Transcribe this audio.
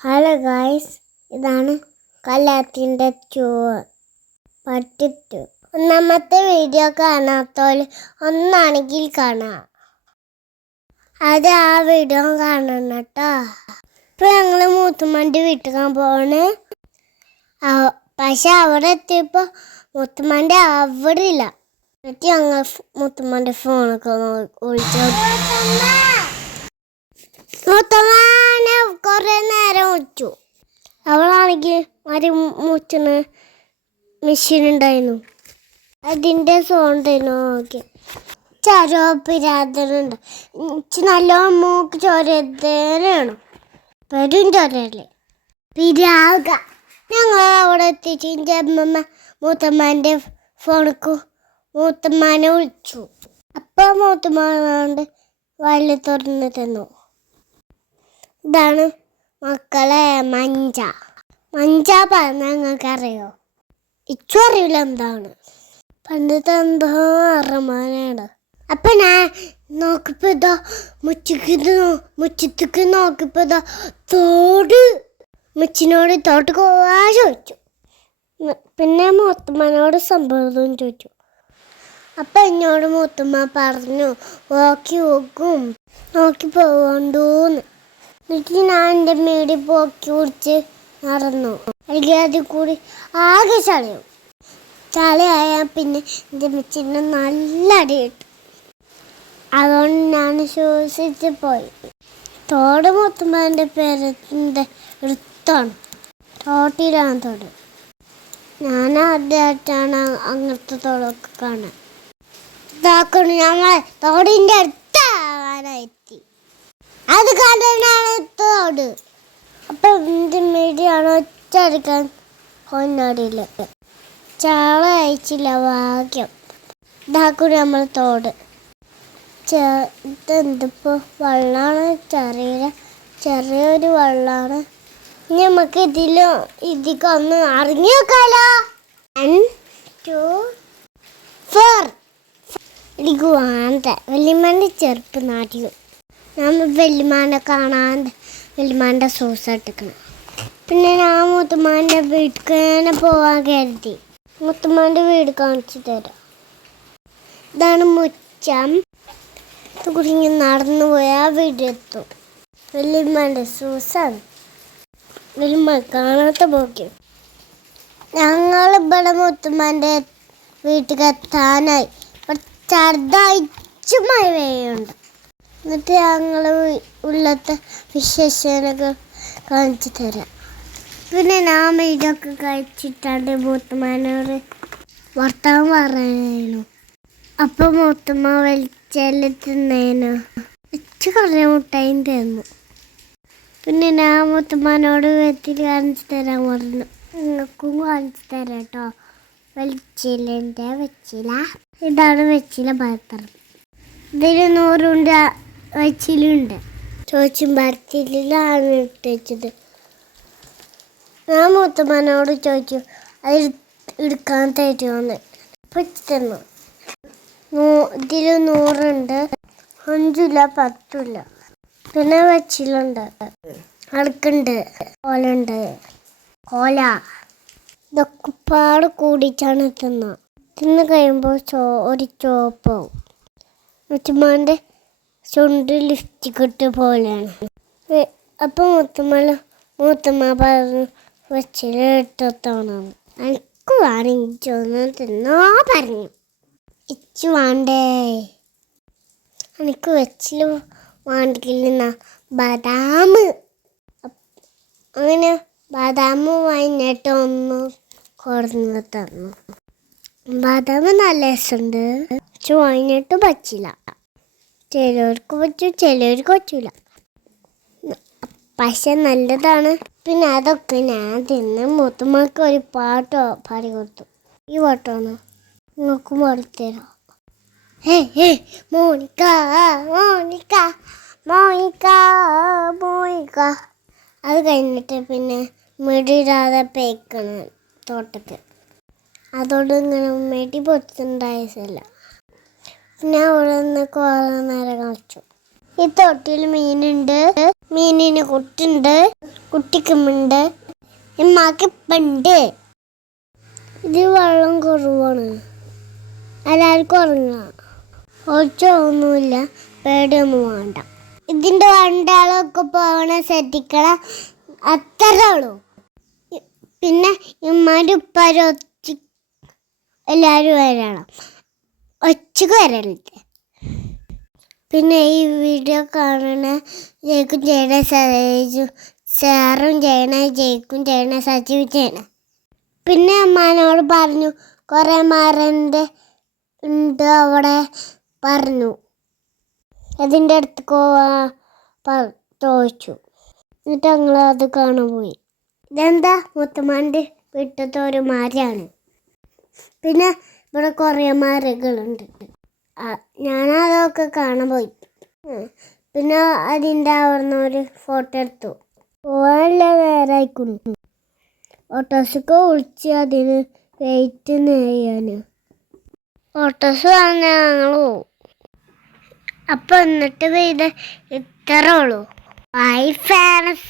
Hello guys ഇതാണ് കലാത്തിന്റെ two part two ഒന്നാമത്തെ വീഡിയോ കാണാത്തോൽ ഒന്നാണെങ്കിൽ കാണാം. അത് ആ വീഡിയോ കാണണം കേട്ടോ. ഇപ്പൊ ഞങ്ങൾ മൂത്തുമ്മന്റെ പോവാണ്. അവ- പക്ഷെ അവിടെ എത്തിയപ്പോ മുത്തുമ്മന്റെ അവിടെ ഇല്ല എന്നിട്ട് ഞങ്ങൾ മുത്തുമ്മന്റെ ഫോണൊക്കെ വിളിച്ചു. മുത്തമ്മനെ കുറെ നേരം മുച്ചു അവളാണെങ്കിൽ മരി മുച്ചണ മെഷീൻ ഉണ്ടായിരുന്നു. അതിന്റെ സോണ്ടായിരുന്നു ഓക്കെ ചരോ പിരാതനുണ്ട് നല്ല മൂക്ക് ചോരത്തേനാണ് പെരും ചോരല്ലേ പിരാക ഞങ്ങൾ അവിടെ എത്തിച്ച് എന്റെ അമ്മമ്മ മൂത്തമ്മാന്റെ ഫോണിക്ക് മൂത്തമ്മാനെ വിളിച്ചു. അപ്പം മൂത്തമ്മ വള്ളി തുറന്ന് തന്നു. ഇതാണ് മക്കളെ മഞ്ച. മഞ്ച പറഞ്ഞ നിങ്ങൾക്ക് അറിയോ ഇച്ചു അറിയില്ല എന്താണ്. പണ്ടത്തെ എന്തോ അറമാനാണ്. അപ്പൊ ഞാൻ നോക്കിപ്പോ ഇതാ മുച്ചക്ക് മുച്ചത്തേക്ക് നോക്കിപ്പോ ഇതോ തോട്. മുച്ചിനോട് തോട്ട് പോവാ ചോദിച്ചു. പിന്നെ മൂത്തമ്മനോട് സംഭവം ചോദിച്ചു. അപ്പൊ എന്നോട് മൂത്തമ്മ പറഞ്ഞു നോക്കി നോക്കും നോക്കി പോകണ്ടൂന്ന് എന്നിട്ട് ഞാൻ എന്റെ മേടി പോക്കി കുടിച്ച് നടന്നു. അല്ലെങ്കിൽ അതിൽ കൂടി ആകെ ചളയും. ചളയായാൽ പിന്നെ എന്റെ മെച്ചിന് നല്ല അടി കിട്ടും അതുകൊണ്ട് ഞാൻ ശ്വസിച്ച് പോയി. തോട് മൊത്തം എന്റെ പേരത്തിന്റെ എടുത്താണ് തോട്ടിലാണ് തോട്. ഞാൻ ആദ്യമായിട്ടാണ് അങ്ങനത്തെ തോടൊക്കെ കാണാൻ. ഇതാക്കണം ഞങ്ങളെ തോടിന്റെ അടുത്താവാനായെത്തി അത് കണ്ടാണ് തോട് അപ്പൊ എന്ത് മീഡിയാണ് ഒറ്റടിക്കാൻ കൊണ്ടാടിയില്ല ചാള അയച്ചില്ല ഭാഗ്യം. ഇതാക്കും നമ്മൾ തോട്. ചെ- ഇതെന്തിപ്പോ? വെള്ളമാണ് ചെറിയ ചെറിയൊരു വെള്ളമാണ് ഇനി നമുക്ക് ഇതിലും ഇതിക്കൊന്ന് അറിഞ്ഞു ഫോർ എനിക്ക് വാന്ത വല്യമ്മന്റെ ചെറുപ്പ് നാട്ടിലും. നമ്മൾ വല്യമാനെ കാണാൻ വല്യമാന്റെ സൂസ് ഇട്ടിക്കണം പിന്നെ ഞാൻ മുത്തുമാന്റെ വീട്ടിൽ തന്നെ പോവാൻ കരുതി. മുത്തുമാന്റെ വീട് കാണിച്ചു തരാം. ഇതാണ് മുറ്റം. കുടുങ്ങി നടന്നു പോയാൽ വീടെത്തും വലിയമ്മേന്റെ സൂസാണ് വലിയമ്മ കാണാത്ത പോക്കി ഞങ്ങൾ ഇവിടെ മുത്തുമാന്റെ വീട്ടിൽ എത്താനായി. ചെറുതായിട്ട് മഴ പെയ്യുണ്ട് എന്നിട്ട് ഞങ്ങൾ ഉള്ളത്തെ വിശേഷനൊക്കെ കാണിച്ചു തരാം. പിന്നെ ഞാൻ ഇതൊക്കെ കഴിച്ചിട്ടാണ്ട് മൂത്തമാനോട് വർത്താനം പറയുന്നു. അപ്പൊ മൂത്തമ്മ വലിച്ചെല്ലാം തിന്നേനു. ഇച്ച് കുറേ മുട്ടായും തന്നു. പിന്നെ ഞാൻ മൂത്തമ്മനോട് വെത്തിൽ കാണിച്ചു തരാൻ പറഞ്ഞു. നിങ്ങൾക്കും കാണിച്ചു തരാം കേട്ടോ വെച്ചിലിന്റെ വെച്ചില. ഇതാണ് വെച്ചില പാത്രം. ഇതിൽ നൂറുണ്ട് വെച്ചിലുണ്ട്. ചോദിച്ചും പരത്തിലാണ് വെച്ചത്. ഞാൻ മൂത്തമ്മനോട് ചോദിച്ചു അത് എടുക്കാൻ തരുമെന്ന് തന്നു ഇതിൽ നൂറുണ്ട് അഞ്ചില്ല പത്തില്ല. പിന്നെ വെച്ചിലുണ്ട്. അടുക്കുണ്ട് കോലുണ്ട് കോല. ഇതൊക്കെ പാട് കൂടിച്ചാണ് തിന്ന. തിന്ന് കഴിയുമ്പോൾ ചോ ഒരു ചോപ്പാവും. മുത്തുമ്മാന്റെ ചുണ്ട് ലിഫ്റ്റ് ഇട്ട പോലെയാണ് അപ്പൊ മുത്തുമ്മ മൂത്തമ്മ പറഞ്ഞു വെച്ചിലെടുത്തോണം എനിക്ക് വേണം ചോന്ന് തിന്നോ പറഞ്ഞു. ഇച്ചു വേണ്ടേ? എനിക്ക് വെച്ചിൽ വേണ്ടില്ല ബദാം. അങ്ങനെ ബദാം വൈകിട്ട് ഒന്ന് കൊടുന്ന് തന്നു. ബദാം നല്ല രസമുണ്ട്. വൈകിട്ട് പറ്റില്ല. ചിലവർക്ക് പറ്റും ചിലവർക്ക് പറ്റില്ല പക്ഷെ നല്ലതാണ്. പിന്നെ അതൊക്കെ ഞാൻ തിന്ന് മുത്തുമ്മക്ക് ഒരു പാട്ടോ പാടി കൊടുത്തു. ഈ പാട്ടാണ് നിങ്ങൾക്ക് പാടിത്തരാം. Hey hey Monica Monica Monica Monica. അത് കഴിഞ്ഞിട്ട് പിന്നെ മെടിയിടാതെ പേക്കണം തോട്ടത്തിൽ. അതോട് ഇങ്ങനെ മെടി പൊത്തുണ്ടായില്ല പിന്നെ അവിടെ നിന്ന് കുറേ നേരം കളിച്ചു. ഈ തൊട്ടിൽ മീനുണ്ട്. മീനിന് കുട്ടുണ്ട് കുട്ടിക്കുമുണ്ട് ഉമ്മാക്ക് ഇപ്പുണ്ട് ഇത് വെള്ളം കുറവാണ്. എല്ലാവർക്കും ഉറങ്ങാം. ഒച്ചൊന്നുമില്ല പേടിയൊന്നും വേണ്ട. ഇതിന്റെ വണ്ടാളൊക്കെ പോകണ ശ്രദ്ധിക്കണം അത്രേ ഉള്ളൂ. പിന്നെ ഉമ്മാന്റെ ഉപ്പാരും ഒച്ച എല്ലാവരും വരണം. ഒച്ചക്ക് വരരുത് പിന്നെ ഈ വീഡിയോ കാണണ ജയിക്കും ചെയ്യണ സജു സാറും ചെയ്യണ ജയിക്കും ചെയ്യണ സജീവ് ചെയ്യണ. പിന്നെ അമ്മാനോട് പറഞ്ഞു കുറേ മരന്റെ ഉണ്ട് അവിടെ പറഞ്ഞു. അതിന്റെ അടുത്ത് പോവാ പ- ചോദിച്ചു. എന്നിട്ട് ഞങ്ങൾ അത് കാണാൻ പോയി. ഇതെന്താ? മുത്തമ്മാന്റെ വീട്ടിലത്തെ ഒരു പിന്നെ ഇവിടെ കുറേ മരങ്ങളുണ്ട് ഞാനതൊക്കെ കാണാൻ പോയി പിന്നെ അതിന്റെ അവിടുന്ന് ഒരു ഫോട്ടോ എടുത്തു. പോകാനുള്ള നേരമായിക്കുന്നു ഓട്ടോസൊക്കെ വിളിച്ച് അതിന് വെയിറ്റ് ചെയ്യാൻ ഓട്ടോസ് വന്ന ഞങ്ങൾ പോവും. അപ്പം എന്നിട്ട് പെയ്ത ഇത്രേ ഉള്ളൂ. By fans